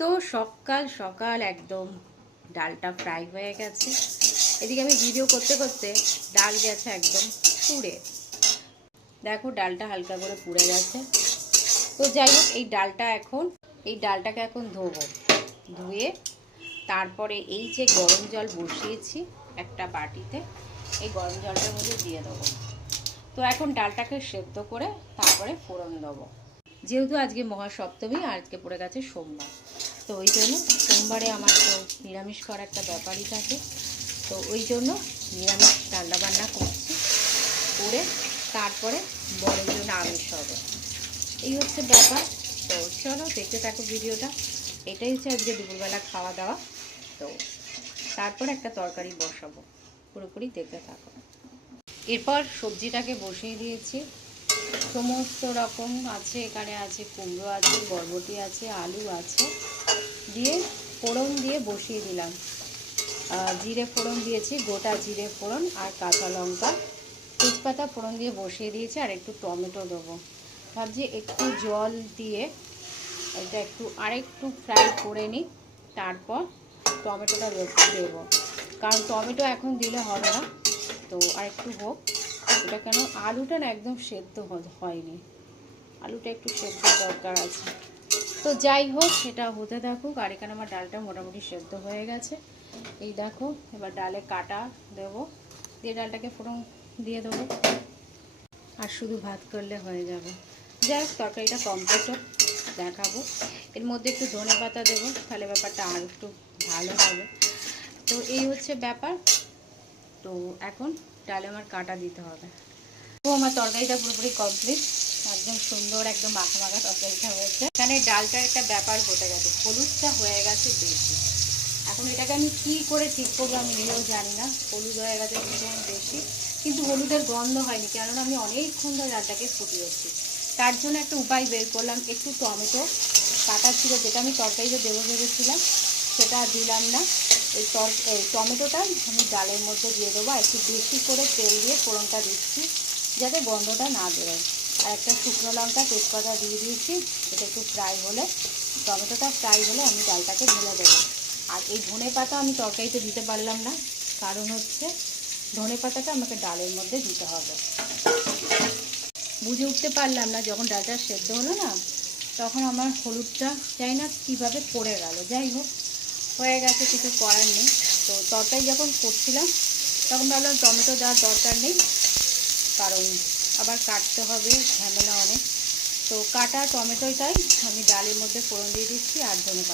তো সকাল সকাল একদম ডালটা ফ্রাই হয়ে গেছে। এদিকে আমি ভিডিও করতে করতে ডাল গেছে একদম পুড়ে। দেখো ডালটা হালকা করে পুড়ে গেছে। তো যাই হোক এই ডালটাকে এখন ধোবো। ধুয়ে তারপরে এই যে গরম জল বসিয়েছি একটা বাটিতে, এই গরম জলটার মধ্যে দিয়ে দেবো। তো এখন ডালটাকে সেদ্ধ করে তারপরে ফোড়ন দেবো। যেহেতু আজকে মহাসপ্তমী, আজকে পড়ে গেছে সোমবার, তো ওই জন্য সোমবারে আমার তো নিরামিষ করার একটা ব্যাপারই থাকে। তো ওই জন্য নিরামিষ রান্নাবান্না করছি, করে তারপরে বরের জন্য আমিষ হবে। এই হচ্ছে ব্যাপার। তো চলো দেখতে থাকো ভিডিওটা। এটাই হচ্ছে আজকে দুপুরবেলা খাওয়া দাওয়া। তো তারপর একটা তরকারি বসাবো, পুরোপুরি দেখতে থাকো। এরপর সবজিটাকে বসিয়ে দিয়েছি। সমস্ত রকম আছে, এখানে আছে কুমড়ো আছে, বরবটি আছে, আলু আছে, দিয়ে ফোড়ন দিয়ে বসিয়ে দিলাম। জিরে ফোড়ন দিয়েছি, গোটা জিরে ফোড়ন আর কাঁচা লঙ্কা, তেজপাতা ফোড়ন দিয়ে বসিয়ে দিয়েছি। আর একটু টমেটো দেবো। ভাবছি একটু জল দিয়ে এটা আরেকটু ফ্রাই করে নিই, তারপর টমেটোটা দেবো। কারণ টমেটো এখন দিলে হবে না, তো আরেকটু হোক। এটা কেন আলুটা না একদম সেদ্ধ হয়নি, আলুটা একটু সেদ্ধ দরকার আছে। তো যাই হোক, সেটা হতে থাকুক। আর এখানে আমার ডালটা মোটামুটি সেদ্ধ হয়ে গেছে। এই দেখো, এবার ডালে কাটা দেবো, দিয়ে ডালটাকে ফোড়ন দিয়ে দেবো, আর শুধু ভাত করলে হয়ে যাবে। যাই হোক, তরকারিটা কমপ্লিট দেখাবো। এর মধ্যে একটু ধনে পাতা দেবো, তাহলে ব্যাপারটা আর একটু ভালো হবে। তো এই হচ্ছে ব্যাপার। তো এখন ডালে আমার কাটা দিতে হবে। তো আমার তরকারিটা পুরোপুরি কমপ্লিট, একদম সুন্দর, একদম মাখা মাখা তরকারিটা হয়েছে। এখানে ডালটার একটা ব্যাপার ঘটে গেছে, হলুদটা হয়ে গেছে বেশি। এখন এটাকে আমি কী করে ঠিক করবো আমি নিজেও জানি না। হলুদ হয়ে গেছে ভীষণ বেশি, কিন্তু হলুদের গন্ধ হয়নি, কেননা আমি অনেকক্ষণ ধরে ডালটাকে ফুটিয়েছি। তার জন্য একটা উপায় বের করলাম। একটু টমেটো কাটা ছিল, যেটা আমি তরকারিতে দেবো ভেবেছিলাম, সেটা দিলাম না। এই টমেটোটা আমি ডালের মধ্যে দিয়ে দেবো। আর একটু বেশি করে তেল দিয়ে ফোড়নটা দিচ্ছি, যাতে গন্ধটা না বেরোয়। আর একটা শুকনো লঙ্কা, তেজপাতা দিয়ে দিয়েছি। এটা একটু ফ্রাই হলে, টমেটোটা ফ্রাই হলে আমি ডালটাকে ঢেলে দেবো। আর এই ধনে পাতা আমি তরকারিতে দিতে পারলাম না, কারণ হচ্ছে ধনে পাতাটা আমাকে ডালের মধ্যে দিতে হবে। বুঝে উঠতে পারলাম না, যখন ডালটা সেদ্ধ হলো না, তখন আমার হলুদটা জানি না কীভাবে পড়ে গেল। যাই হোক, হয়ে গেছে, কিছু করার নেই। তো তরকারি যখন করছিলাম তখন ভাবলাম টমেটো দেওয়ার দরকার নেই, কারণ আবার কাটতে হবে, ঝামেলা অনেক। তো কাটা টমেটোটাই আমি ডালের মধ্যে ফোড়ন দিয়ে দিচ্ছি, আর ধনে পাতা।